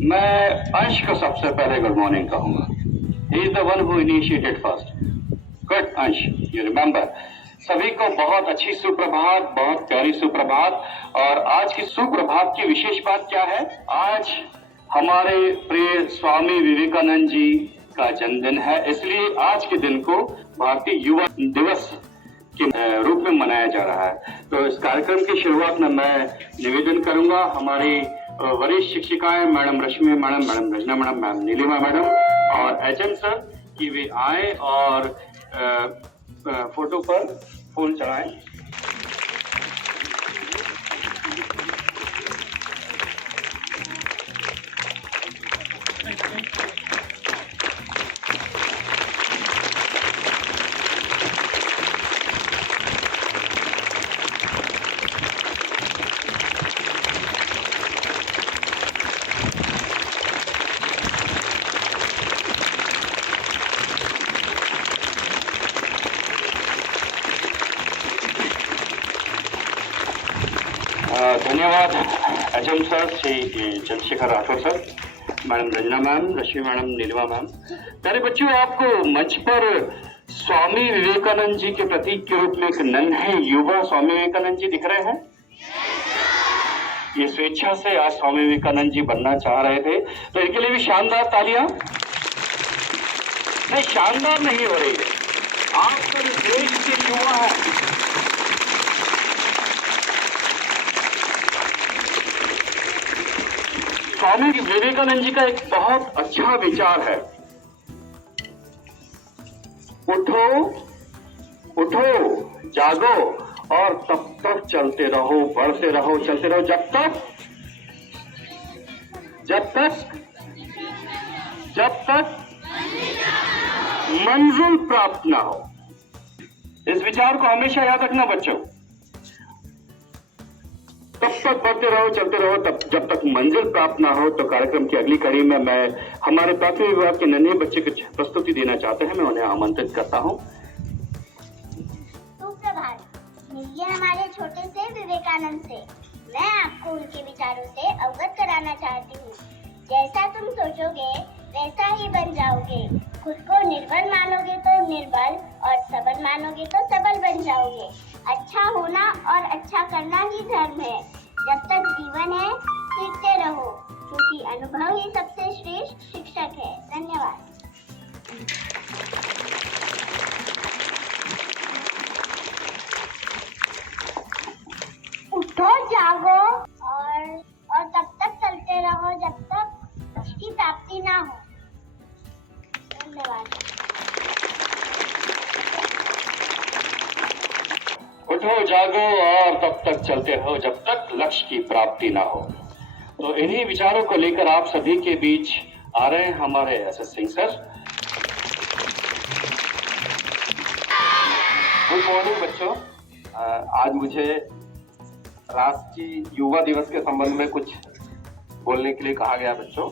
मैं अंश को सबसे पहले गुड मॉर्निंग कहूंगा। He is the one who initiated first. Good अंश, यू रिमेंबर। सभी को बहुत अच्छी सुप्रभात, बहुत प्यारी सुप्रभात। और आज की सुप्रभात की विशेष बात क्या है? आज हमारे प्रिय स्वामी विवेकानंद जी का जन्मदिन है, इसलिए आज के दिन को भारतीय युवा दिवस के रूप में मनाया जा रहा है। तो इस कार्यक्रम की शुरुआत में मैं निवेदन करूंगा हमारी वरिष्ठ शिक्षिकाएं madam Rajna madam, madam Rajna madam, ma'am Neelima madam और एचएम सर कि वे आए और फोटो पर फूल चढ़ाएं। धन्यवाद HM sir, Shri Chandrashekhar Rathore sir, madam Rajna ma'am, Rashmi madam, Neelima ma'am. प्यारे बच्चों, आपको मंच पर स्वामी विवेकानंद जी के प्रतीक के रूप में एक नन्हे युवा स्वामी विवेकानंद जी दिख रहे हैं। ये स्वेच्छा से आज स्वामी विवेकानंद जी बनना चाह रहे थे, तो इनके लिए भी शानदार तालियां। नहीं, शानदार नहीं हो रही है, आप सब देश के युवा हैं। स्वामी विवेकानंद जी का एक बहुत अच्छा विचार है, उठो उठो जागो और तब तक चलते रहो, बढ़ते रहो, चलते रहो जब तक मंजिल प्राप्त ना हो। इस विचार को हमेशा याद रखना बच्चों। तब तक बढ़ते रहो, चलते रहो, तब जब तक मंजिल प्राप्त ना हो। तो कार्यक्रम की अगली कड़ी में मैं हमारे प्राथमिक विभाग के नन्हे बच्चे कुछ प्रस्तुति देना चाहते हैं, मैं उन्हें आमंत्रित करता हूं। सुप्रभात, मिलिए हमारे छोटे से विवेकानंद से। मैं आपको उनके विचारों से अवगत कराना चाहती हूँ। जैसा तुम सोचोगे वैसा ही बन जाओगे। खुद को निर्बल मानोगे तो निर्बल, और सबल मानोगे तो सबल बन जाओगे। अच्छा होना और अच्छा करना ही धर्म है। जब तक जीवन है सीखते रहो, क्योंकि अनुभव ही सबसे श्रेष्ठ शिक्षक है। धन्यवाद। उठो जागो और तब तक चलते रहो जब तक उसकी प्राप्ति ना हो। धन्यवाद। उठो जागो और तब तक चलते रहो जब तक लक्ष्य की प्राप्ति ना हो। तो इन्हीं विचारों को लेकर आप सभी के बीच आ रहे हैं हमारे SS Singh sir. Good morning बच्चों। आज मुझे राष्ट्रीय युवा दिवस के संबंध में कुछ बोलने के लिए कहा गया बच्चों।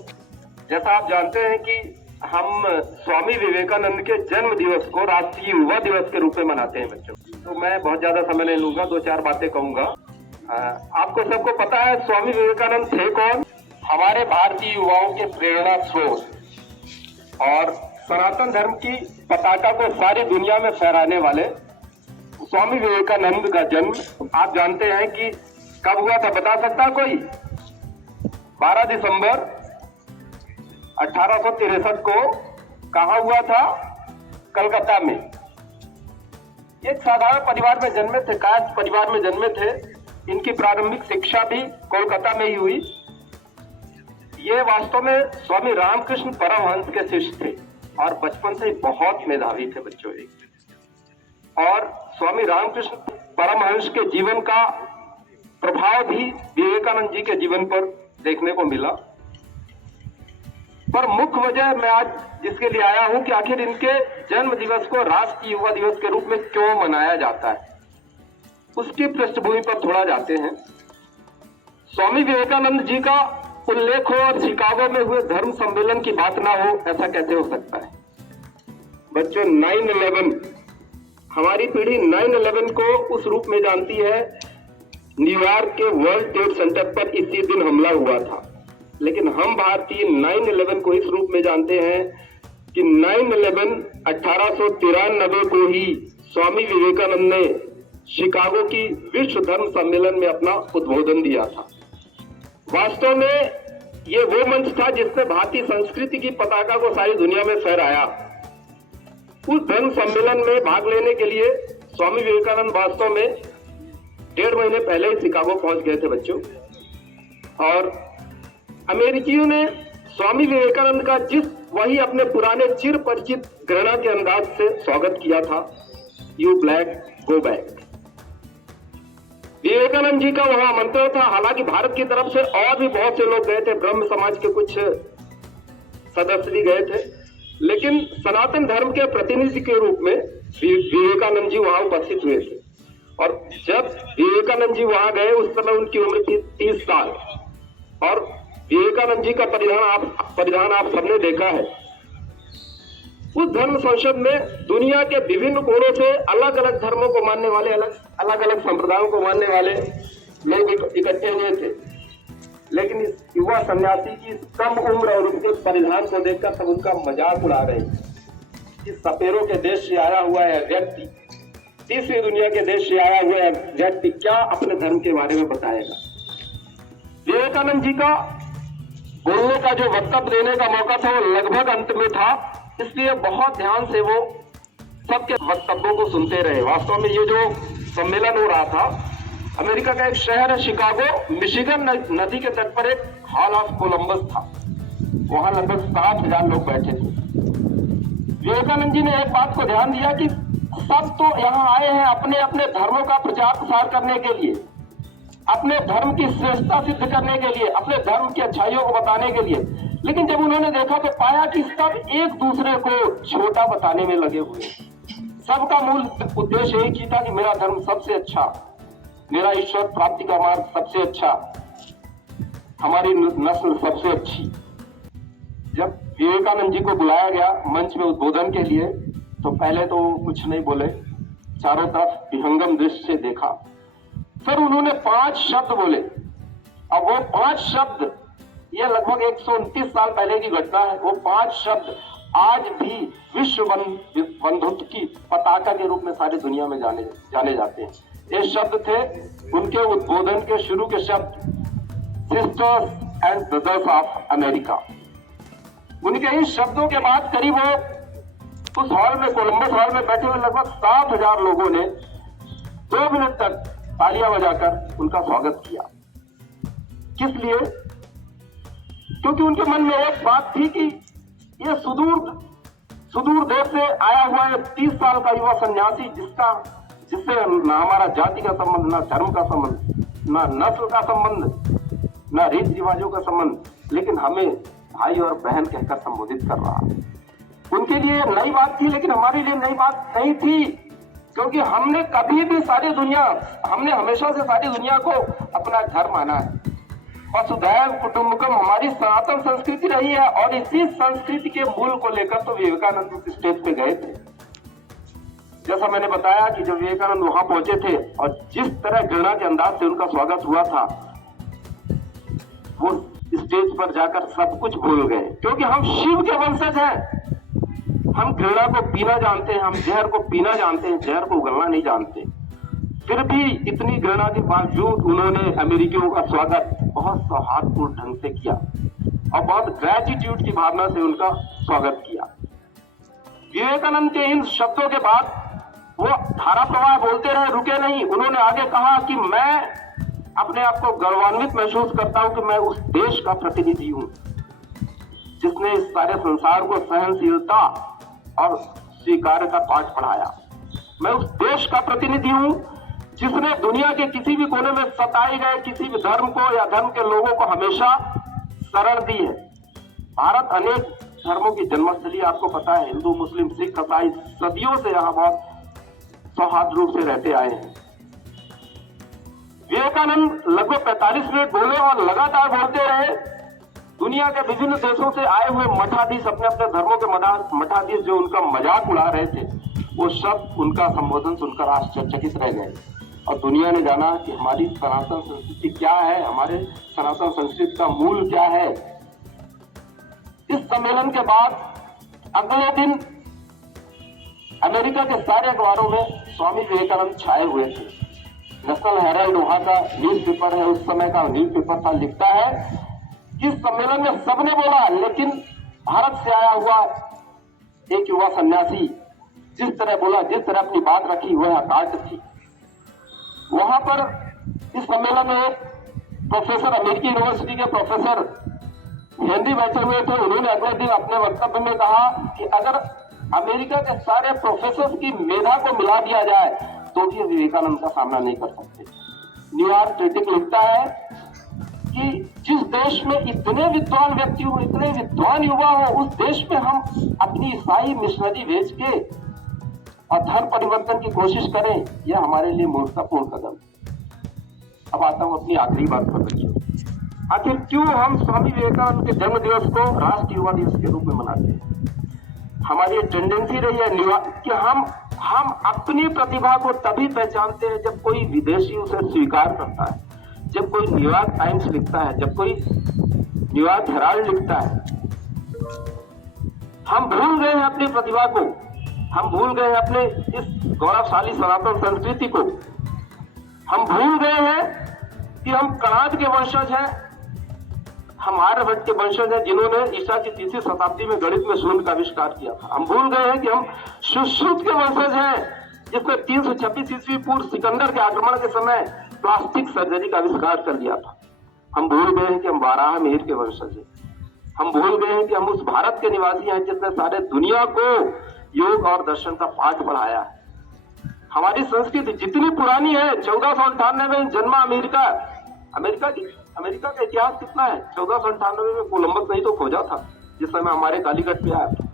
जैसा आप जानते हैं कि हम स्वामी विवेकानंद के जन्म दिवस को राष्ट्रीय युवा दिवस के रूप में मनाते हैं बच्चों। तो मैं बहुत ज्यादा समय नहीं लूंगा, 2-4 बातें कहूंगा। आपको सबको पता है स्वामी विवेकानंद थे कौन? हमारे भारतीय युवाओं के प्रेरणा स्रोत और सनातन धर्म की पताका को सारी दुनिया में फहराने वाले स्वामी विवेकानंद का जन्म आप जानते हैं कि कब हुआ था, बता सकता कोई? 12 दिसंबर 1863 को कहाँ हुआ था? कलकत्ता में। एक साधारण परिवार में जन्मे थे, कास्ट परिवार में जन्मे थे। इनकी प्रारंभिक शिक्षा भी कोलकाता में ही हुई। ये वास्तव में स्वामी रामकृष्ण परमहंस के शिष्य थे और बचपन से ही बहुत मेधावी थे बच्चों। और स्वामी रामकृष्ण परमहंस के जीवन का प्रभाव भी विवेकानंद जी के जीवन पर देखने को मिला। पर मुख्य वजह मैं आज जिसके लिए आया हूं कि आखिर इनके जन्म दिवस को राष्ट्रीय युवा दिवस के रूप में क्यों मनाया जाता है, उसकी पृष्ठभूमि पर थोड़ा जाते हैं। स्वामी विवेकानंद जी का उल्लेख हो और शिकागो में हुए धर्म सम्मेलन की बात ना हो, ऐसा कैसे हो सकता है बच्चों? 9/11, हमारी पीढ़ी 9/11 को उस रूप में जानती है, न्यूयॉर्क के वर्ल्ड ट्रेड सेंटर पर इसी दिन हमला हुआ था। लेकिन हम भारतीय 9/11 को इस रूप में जानते हैं कि 9/11 1893 को ही स्वामी विवेकानंद ने शिकागो की विश्व धर्म सम्मेलन में अपना उद्बोधन दिया था। वास्तव में ये वो मंच था जिसने भारतीय संस्कृति की पताका को सारी दुनिया में फहराया। उस धर्म सम्मेलन में भाग लेने के लिए स्वामी विवेकानंद वास्तव में 1.5 महीने पहले ही शिकागो पहुंच गए थे बच्चों। और अमेरिकियों ने स्वामी विवेकानंद का वही अपने पुराने चिर परिचित घृणा के अंदाज से स्वागत किया था, you black go back. Vivekananda ji का वहां मंत्र था। हालांकि भारत की तरफ से और भी बहुत से लोग गए थे, ब्रह्म समाज के कुछ सदस्य भी गए थे, लेकिन सनातन धर्म के प्रतिनिधि के रूप में विवेकानंद जी वहां उपस्थित हुए थे। और जब विवेकानंद जी वहां गए उस समय उनकी उम्र थी 30 साल। और विवेकानंद जी का परिधान आप सबने देखा है। उस धर्म संसद में दुनिया के विभिन्न कोणों से अलग अलग धर्मों को मानने वाले, अलग अलग संप्रदायों को मानने वाले लोग इकट्ठे हुए थे। लेकिन इस युवा सन्यासी की कम उम्र और उनके परिधान को देखकर सब उनका मजाक उड़ा रहे हैं। इस सपेरों के देश से आया हुआ है व्यक्ति, तीसरी दुनिया के देश से आया हुआ है व्यक्ति क्या अपने धर्म के बारे में बताएगा। विवेकानंद जी का बोलने का जो वक्तव्य देने का मौका था वो लगभग अंत में था, इसलिए बहुत ध्यान से वो सबके वक्तव्यों को सुनते रहे। वास्तव में ये जो सम्मेलन हो रहा था, अमेरिका का एक शहर है शिकागो, मिशिगन नदी के तट पर एक हॉल ऑफ कोलंबस था। वहां लगभग 60,000 लोग बैठे थे। विवेकानंद जी ने एक बात को ध्यान दिया कि सब तो यहाँ आए हैं अपने अपने धर्मों का प्रचार प्रसार करने के लिए, अपने धर्म की श्रेष्ठता सिद्ध करने के लिए, अपने धर्म की अच्छाइयों को बताने के लिए। लेकिन जब उन्होंने देखा तो पाया कि सब एक दूसरे को छोटा बताने में लगे हुए। सबका मूल उद्देश्य यही की था कि मेरा धर्म सबसे अच्छा, मेरा ईश्वर प्राप्ति का मार्ग सबसे अच्छा, हमारी नस्ल सबसे अच्छी। जब विवेकानंद जी को बुलाया गया मंच में उद्बोधन के लिए तो पहले तो कुछ नहीं बोले, चारों तरफ विहंगम दृष्टि से देखा। फिर उन्होंने 5 शब्द बोले। अब वो 5 शब्द, ये लगभग 129 साल पहले की घटना है, वो 5 शब्द आज भी विश्व बंधुत्व की पताका के रूप में सारी दुनिया में जाने जाते हैं। ये शब्द थे उनके उद्बोधन के शुरू के शब्द, sisters and brothers of America. उनके इस शब्दों के बाद करीब वो उस हॉल में, कोलंबस हॉल में बैठे हुए लगभग 60,000 लोगों ने 2 मिनट तक तालियां बजाकर उनका स्वागत किया। किस लिए? क्योंकि उनके मन में एक बात थी कि ये सुदूर देश से आया हुआ है 30 साल का युवा सन्यासी, जिससे ना हमारा जाति का संबंध, ना धर्म का संबंध, ना नस्ल का संबंध, ना रीति रिवाजों का संबंध, लेकिन हमें भाई और बहन कहकर संबोधित कर रहा है। उनके लिए नई बात थी, लेकिन हमारे लिए नई बात नहीं थी, क्योंकि हमने हमेशा से सारी दुनिया को अपना घर माना है। वसुधैव कुटुंबकम हमारी सनातन संस्कृति रही है, और इसी संस्कृति के मूल को लेकर तो विवेकानंद उस स्टेज पे गए थे। जैसा मैंने बताया कि जब विवेकानंद वहां पहुंचे थे और जिस तरह घृणा के अंदाज से उनका स्वागत हुआ था, वो स्टेज पर जाकर सब कुछ भूल गए। क्योंकि हम शिव के वंशज हैं, हम घृणा को पीना जानते हैं, हम जहर को पीना जानते हैं, जहर को उगलना नहीं जानते। फिर भी इतनी घृणा के बावजूद उन्होंने अमेरिकियों का स्वागत बहुत सौहार्दपूर्ण ढंग से किया और बहुत ग्रेटिट्यूड की भावना से उनका स्वागत किया। विवेकानंद के इन शब्दों के बाद वो धारा प्रवाह बोलते रहे, रुके नहीं। उन्होंने आगे कहा कि मैं अपने आप को गौरवान्वित महसूस करता हूं कि मैं उस देश का प्रतिनिधि हूं जिसने इस सारे संसार को सहनशीलता और स्वीकार का पाठ पढ़ाया। मैं उस देश का प्रतिनिधि हूं जिसने दुनिया के किसी भी कोने में सताए गए किसी भी धर्म को या धर्म के लोगों को हमेशा शरण दी है। भारत अनेक धर्मों की जन्मस्थली, आपको पता है, हिंदू, मुस्लिम, सिख, ईसाई सदियों से यहाँ बहुत सौहार्द रूप से रहते आए हैं। विवेकानंद लगभग 45 मिनट बोले और लगातार बोलते रहे। दुनिया के विभिन्न देशों से आए हुए मठाधीश, अपने अपने धर्मों के मठाधीश जो उनका मजाक उड़ा रहे थे, वो सब उनका संबोधन सुनकर आश्चर्यचकित रह गए। और दुनिया ने जाना कि हमारी सनातन संस्कृति क्या है, हमारे सनातन संस्कृति का मूल क्या है। इस सम्मेलन के बाद अगले दिन अमेरिका के सारे अखबारों में स्वामी विवेकानंद छाए हुए थे। नेशनल हेराल्ड वहां का न्यूज़पेपर है, उस समय का न्यूज़पेपर था, लिखता है कि सम्मेलन में सबने बोला, लेकिन भारत से आया हुआ एक युवा सन्यासी जिस तरह बोला, जिस तरह अपनी बात रखी, वह अकाट्य थी। वहां पर इस सम्मेलन में प्रोफेसर, अमेरिकी यूनिवर्सिटी के प्रोफेसर हेनरी बैठे हुए थे। उन्होंने अगले दिन अपने वक्तव्य में कहा कि अगर अमेरिका के सारे प्रोफेसर की मेधा को मिला दिया जाए तो भी विवेकानंद का सामना नहीं कर सकते। न्यूयॉर्क क्रिटिक लिखता है कि जिस देश में इतने विद्वान व्यक्ति हो, इतने विद्वान युवा हो, उस देश में हम अपनी ईसाई मिशनरी भेज के और धर्म परिवर्तन की कोशिश करें, यह हमारे लिए मूर्खतापूर्ण कदम है। अब आता हूं अपनी आखिरी बात पर बच्चों। आखिर क्यों हम स्वामी विवेकानंद के जन्म दिवस को राष्ट्रीय युवा दिवस के रूप में मनाते हैं? हमारी टेंडेंसी रही है कि हम अपनी प्रतिभा को तभी पहचानते हैं जब कोई विदेशी उसे स्वीकार करता है, जब कोई न्यूयॉर्क टाइम्स लिखता है, जब कोई न्यूयॉर्क हेराल्ड लिखता है। हम भूल गए हैं अपनी प्रतिभा को, हम भूल गए हैं अपने इस गौरवशाली सनातन संस्कृति को। हम भूल गए हैं कि हम कणाद के वंशज हैं, हम आर्यभट्ट के वंशज हैं जिन्होंने ईसा की 3वीं शताब्दी में गणित में शून्य का आविष्कार किया था। हम भूल गए हैं कि हम सुश्रुत के वंशज हैं जिसने 326 ईस्वी पूर्व सिकंदर के आक्रमण के समय प्लास्टिक सर्जरी का आविष्कार कर दिया था। हम भूल गए हैं कि हम बारह मिहिर के वंशज हैं। हम भूल गए हैं कि हम उस भारत के निवासी हैं जिसने सारे दुनिया को योग और दर्शन का पाठ पढ़ाया है। हमारी संस्कृति जितनी पुरानी है, 1498 में जन्मा अमेरिका का इतिहास कितना है? 1498 में कोलंबस नहीं तो खोजा था, जिस समय हमारे कालीकट पे आया था।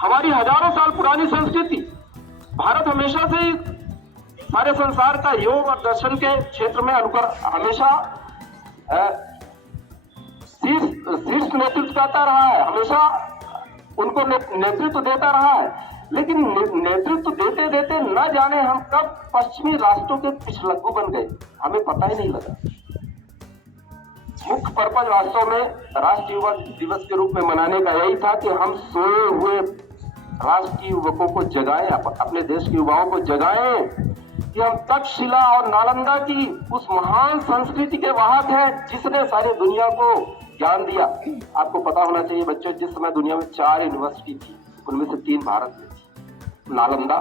हमारी हजारों साल पुरानी संस्कृति, भारत हमेशा से ही सारे संसार का योग और दर्शन के क्षेत्र में हमेशा शीर्ष नेतृत्व करता रहा है, हमेशा उनको नेतृत्व देता रहा है। लेकिन नेतृत्व देते देते न जाने हम कब पश्चिमी राष्ट्रों के पिछलग्गू बन गए, हमें पता ही नहीं लगा। मुख्य पर्पज वास्तव में राष्ट्रीय युवा दिवस के रूप में मनाने का यही था कि हम सोए हुए राष्ट्रीय युवकों को जगाएं, अपने देश के युवाओं को जगाएं कि हम तक्षशिला और नालंदा की उस महान संस्कृति के वाहक हैं जिसने सारी दुनिया को ज्ञान दिया। आपको पता होना चाहिए बच्चों, जिस समय दुनिया में 4 यूनिवर्सिटी थी, उनमें से 3 भारत में थी, नालंदा,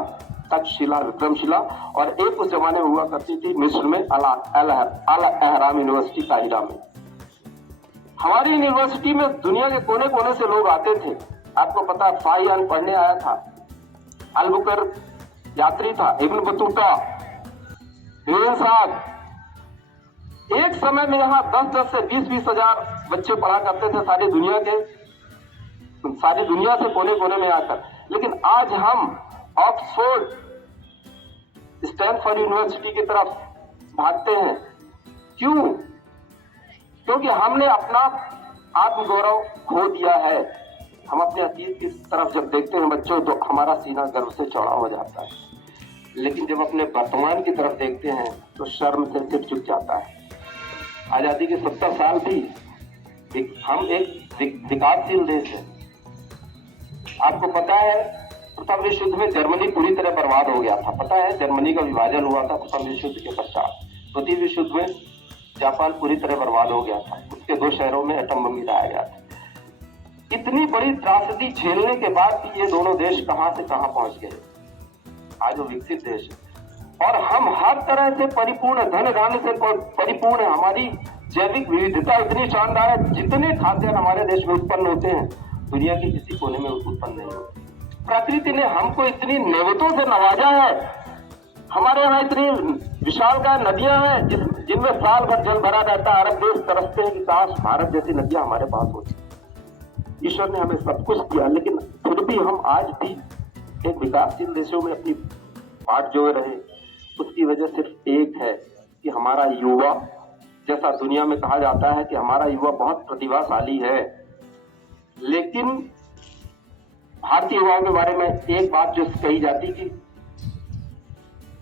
तक्षशिला, विक्रमशिला, और एक उस जमाने में हुआ करती थी मिस्र में अल अहराम यूनिवर्सिटी काहिरा में। हमारी यूनिवर्सिटी में दुनिया के कोने कोने से लोग आते थे। आपको पता, फाहियान पढ़ने आया था, अलबुकर यात्री था, इब्न बतूता, एक समय में यहाँ 10-10 से 20-20 हजार बच्चे पढ़ा करते थे सारी दुनिया से कोने कोने में आकर। लेकिन आज हम ऑक्सफोर्ड, स्टैनफोर्ड यूनिवर्सिटी की तरफ भागते हैं। क्यों? क्योंकि हमने अपना आत्मगौरव खो दिया है। हम अपने अतीत की तरफ जब देखते हैं बच्चों, तो हमारा सीना गर्व से चौड़ा हो जाता है। लेकिन जब अपने वर्तमान की तरफ देखते हैं तो शर्म से सिर झुक जाता है। आजादी के 70 साल थी, हम एक विकासशील देश है। आपको पता है, प्रथम विश्व युद्ध में जर्मनी पूरी तरह बर्बाद हो गया था। पता है, जर्मनी का विभाजन हुआ था प्रथम विश्व युद्ध के पश्चात। द्वितीय विश्व युद्ध में जापान पूरी तरह बर्बाद हो गया था, उसके 2 शहरों में एटम बम गिराया गया था। इतनी बड़ी त्रासदी झेलने के बाद भी ये दोनों देश कहां से कहां पहुंच गए। आज वो विकसित देश है और हम हर तरह से परिपूर्ण, धन धान्य से परिपूर्ण है। हमारी जैविक विविधता इतनी शानदार है, जितने खाद्यान्न हमारे देश में उत्पन्न होते हैं दुनिया के किसी कोने में उत्पन्न नहीं होते। प्रकृति ने हमको इतनी नेमतों से नवाजा है। हमारे यहाँ इतनी विशालकाय नदियां हैं जिनमें साल भर जल भरा रहता है। अरब देश तरसते हैं कि काश भारत जैसी नदियां हमारे पास होती। ईश्वर ने हमें सब कुछ दिया, लेकिन फिर भी हम आज भी एक विकासशील देशों में अपनी बाट जोड़ रहे। उसकी वजह सिर्फ एक है कि हमारा युवा, जैसा दुनिया में कहा जाता है कि हमारा युवा बहुत प्रतिभाशाली है, लेकिन भारतीय युवाओं के बारे में एक बात जो कही जाती कि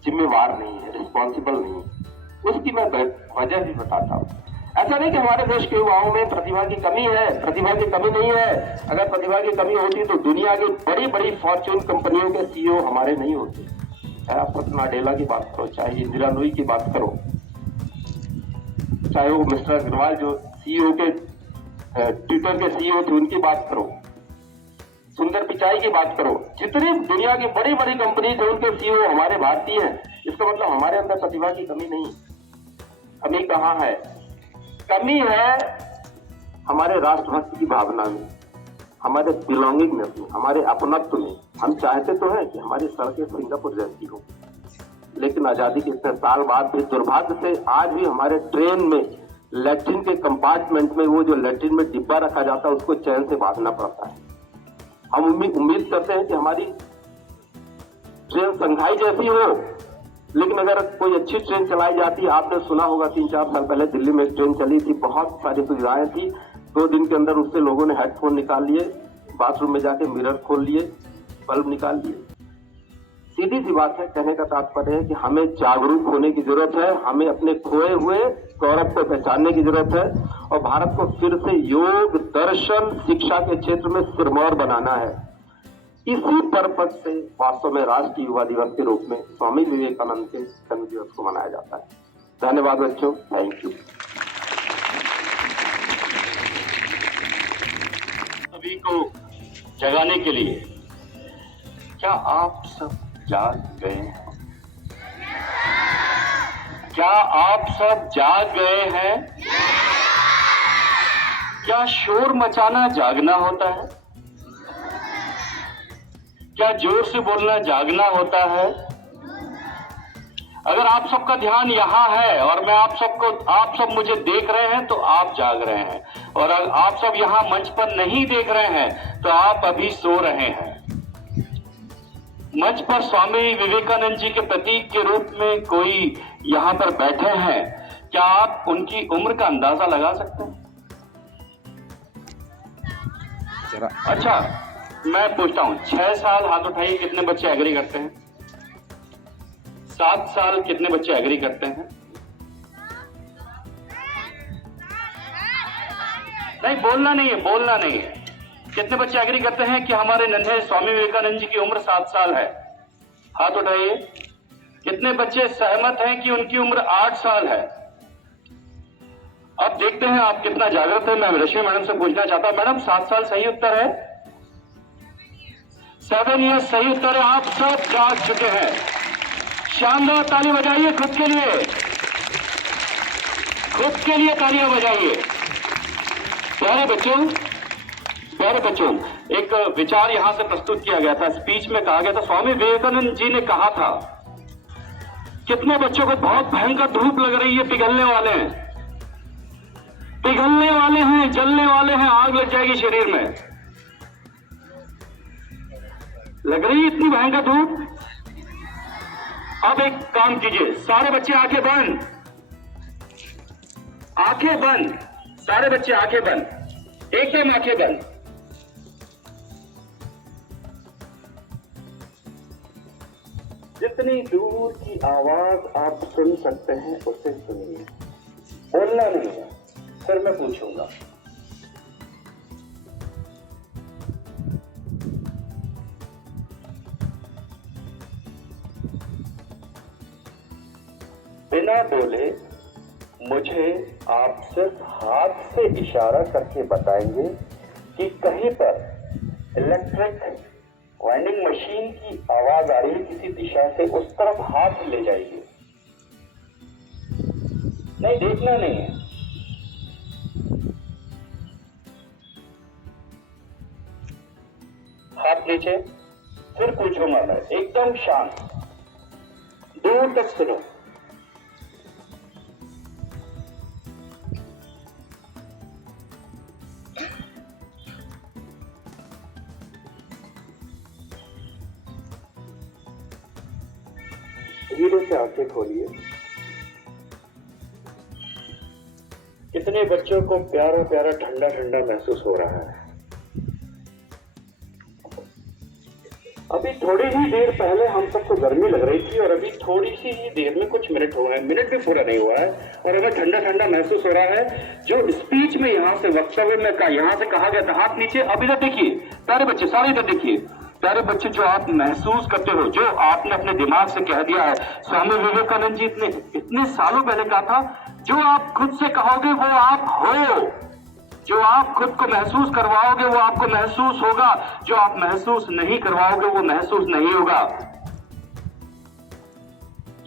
जिम्मेवार नहीं है, रिस्पॉन्सिबल नहीं है। उसकी मैं वजह भी बताता हूँ। ऐसा नहीं कि हमारे देश के युवाओं में प्रतिभा की कमी है, प्रतिभा की कमी नहीं है। अगर प्रतिभा की कमी होती तो दुनिया की बड़ी बड़ी फॉर्च्यून कंपनियों के सीईओ हमारे नहीं होते। चाहे आप सतना नाडेला की बात करो, चाहे इंदिरा नूई की बात करो, चाहे वो मिस्टर अग्रवाल जो सीईओ के ट्विटर के सीईओ थे उनकी बात करो, सुंदर पिचाई की बात करो, जितनी दुनिया की बड़ी बड़ी कंपनी थे उनके सीईओ हमारे भारतीय हैं। इसका मतलब हमारे अंदर प्रतिभा की कमी नहीं। कमी कहाँ है? कमी है हमारे राष्ट्रभक्ति की भावना में, हमारे बिलोंगिंगनेस में, हमारे अपनत्व में। हम चाहते तो हैं कि हमारी सड़कें सिंगापुर जैसी हो, लेकिन आजादी के इतने साल बाद भी दुर्भाग्य से आज भी हमारे ट्रेन में लैट्रिन के कंपार्टमेंट में वो जो लैट्रिन में डिब्बा रखा जाता है उसको चैन से बांधना पड़ता है। हम उम्मीद करते हैं कि हमारी ट्रेन संघाई जैसी हो, लेकिन अगर कोई अच्छी ट्रेन चलाई जाती है, आपने सुना होगा 3-4 साल पहले दिल्ली में एक ट्रेन चली थी, बहुत सारी सुविधाएं थी, 2 दिन के अंदर उससे लोगों ने हेडफोन निकाल लिए, बाथरूम में जाके मिरर खोल लिए, बल्ब निकाल लिए। सीधी सी बात है, कहने का तात्पर्य है कि हमें जागरूक होने की जरूरत है, हमें अपने खोए हुए गौरव को पहचानने की जरूरत है और भारत को फिर से योग, दर्शन, शिक्षा के क्षेत्र में सिरमौर बनाना है। इसी पर्पज से वास्तव में राष्ट्रीय युवा दिवस के रूप में स्वामी विवेकानंद के जन्म दिवस को मनाया जाता है। धन्यवाद बच्चों, थैंक यू। सभी को जगाने के लिए क्या आप सब जाग गए हैं? क्या आप सब जाग गए हैं? क्या शोर मचाना जागना होता है? क्या जोर से बोलना जागना होता है? अगर आप सबका ध्यान यहाँ है और मैं आप सब मुझे देख रहे हैं तो आप जाग रहे हैं, और अगर आप सब यहाँ मंच पर नहीं देख रहे हैं तो आप अभी सो रहे हैं। मंच पर स्वामी विवेकानंद जी के प्रतीक के रूप में कोई यहाँ पर बैठे हैं, क्या आप उनकी उम्र का अंदाजा लगा सकते हैं? अच्छा, मैं पूछता हूं, 6 साल हाथ उठाइए, कितने बच्चे एग्री करते हैं? 7 साल कितने बच्चे एग्री करते हैं? नहीं, बोलना नहीं है। कितने बच्चे एग्री करते हैं कि हमारे नन्हे स्वामी विवेकानंद जी की उम्र 7 साल है? हाथ उठाइए। कितने बच्चे सहमत हैं कि उनकी उम्र 8 साल है? अब देखते हैं आप कितना जागृत है। मैं रश्मि मैडम से पूछना चाहता हूं, मैडम 7 साल सही उत्तर है? 7 ईयर्स सही उत्तर है। आप सब जाग चुके हैं। शानदार ताली बजाइए खुद के लिए तालियां बजाइए। प्यारे बच्चों, एक विचार यहां से प्रस्तुत किया गया था, स्पीच में कहा गया था, स्वामी विवेकानंद जी ने कहा था, कितने बच्चों को बहुत भयंकर धूप लग रही है, पिघलने वाले हैं, जलने वाले हैं, आग लग जाएगी शरीर में। लग रही है इतनी भयंकर धूप? अब एक काम कीजिए, सारे बच्चे आंखें बंद, सारे बच्चे आंखें बंद, एकदम आंखें बंद। जितनी दूर की आवाज आप सुन सकते हैं उसे सुनिए, बोलना नहीं है, फिर मैं पूछूंगा। बिना बोले मुझे आप सिर्फ हाथ से इशारा करके बताएंगे कि कहीं पर इलेक्ट्रिक वाइंडिंग मशीन की आवाज आ रही है किसी दिशा से, उस तरफ हाथ ले जाइए। नहीं, देखना नहीं है। हाथ नीचे, फिर पूछूंगा मैं, एकदम शांत, दूर तक सुनो। धीरे से आंखें खोलिए। कितने बच्चों को प्यारा प्यारा ठंडा ठंडा महसूस हो रहा है? अभी थोड़ी ही देर पहले हम सबको गर्मी लग रही थी और अभी थोड़ी सी ही देर में कुछ मिनट हुए हैं, मिनट भी पूरा नहीं हुआ है और हमें ठंडा ठंडा महसूस हो रहा है। जो स्पीच में यहाँ से वक्तव्य में यहाँ से कहा गया था, हाथ नीचे, अब इधर देखिए प्यारे बच्चे, सारे इधर देखिए प्यारे बच्चे, जो आप महसूस करते हो, जो आपने अपने दिमाग से कह दिया है, स्वामी विवेकानंद जी इतने सालों पहले कहा था, जो आप खुद से कहोगे वो आप हो, जो आप खुद को महसूस करवाओगे वो आपको महसूस होगा, जो आप महसूस नहीं करवाओगे वो महसूस नहीं होगा।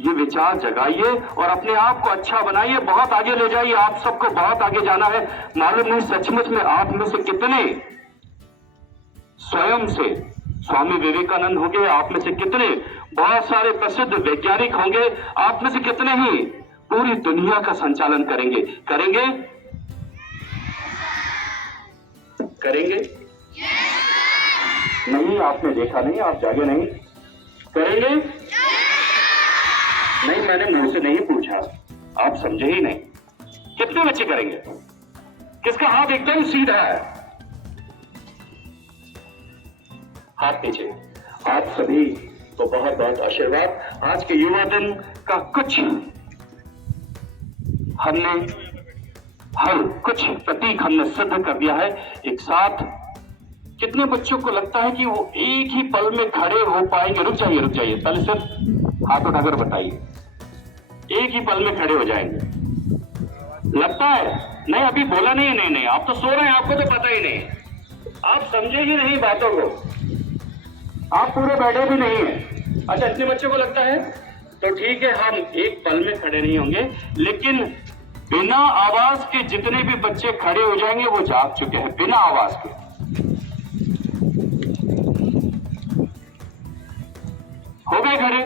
ये विचार जगाइए और अपने आप को अच्छा बनाइए, बहुत आगे ले जाइए, आप सबको बहुत आगे जाना है। मालूम नहीं सचमुच में आप में से कितने स्वयं से स्वामी विवेकानंद होंगे, आप में से कितने बहुत सारे प्रसिद्ध वैज्ञानिक होंगे, आप में से कितने ही पूरी दुनिया का संचालन करेंगे। नहीं, आपने देखा नहीं, आप जागे नहीं, करेंगे? नहीं, मैंने मुंह से नहीं पूछा, आप समझे ही नहीं। कितने बच्चे करेंगे? किसका हाथ एकदम सीधा है? हाथ नीचे। आप सभी को बहुत बहुत आशीर्वाद। आज के युवा दिन का कुछ प्रतीक हमने सिद्ध कर दिया है एक साथ। कितने बच्चों को लगता है कि वो एक ही पल में खड़े हो पाएंगे? रुक जाइए, पहले सिर्फ हाथ उठाकर बताइए, एक ही पल में खड़े हो जाएंगे? लगता है? नहीं, अभी बोला नहीं, आप तो सो रहे हैं, आपको तो पता ही नहीं, आप समझे ही नहीं बातों को, आप पूरे बैठे भी नहीं है। अच्छा, इतने बच्चों को लगता है तो ठीक है, हम एक पल में खड़े नहीं होंगे, लेकिन बिना आवाज के जितने भी बच्चे खड़े हो जाएंगे वो जाग चुके हैं, बिना आवाज के। हो गए खड़े?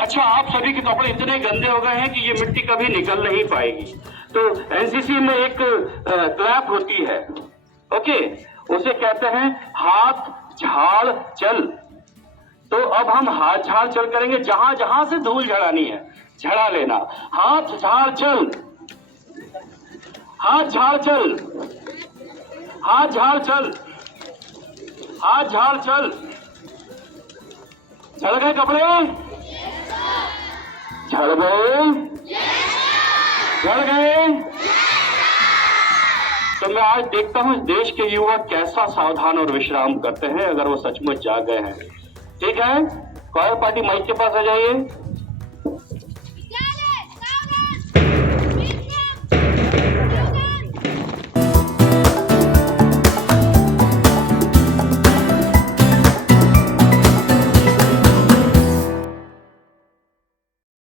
अच्छा, आप सभी के कपड़े इतने गंदे हो गए हैं कि ये मिट्टी कभी निकल नहीं पाएगी। तो एनसीसी में एक क्लैप होती है, ओके, उसे कहते हैं हाथ झाड़ चल। तो अब हम हाथ झाड़ चल करेंगे, जहां जहां से धूल झड़ानी है झड़ा लेना। हाथ झाड़ चल, हाथ झाड़ चल, हाथ झाड़ चल, हाथ झाड़ चल। झड़ गए कपड़े? झड़ गए? झड़ गए? तो मैं आज देखता हूं इस देश के युवा कैसा सावधान और विश्राम करते हैं, अगर वो सचमुच जाग गए हैं। ठीक है, कॉयर पार्टी माइक के पास आ जाइए।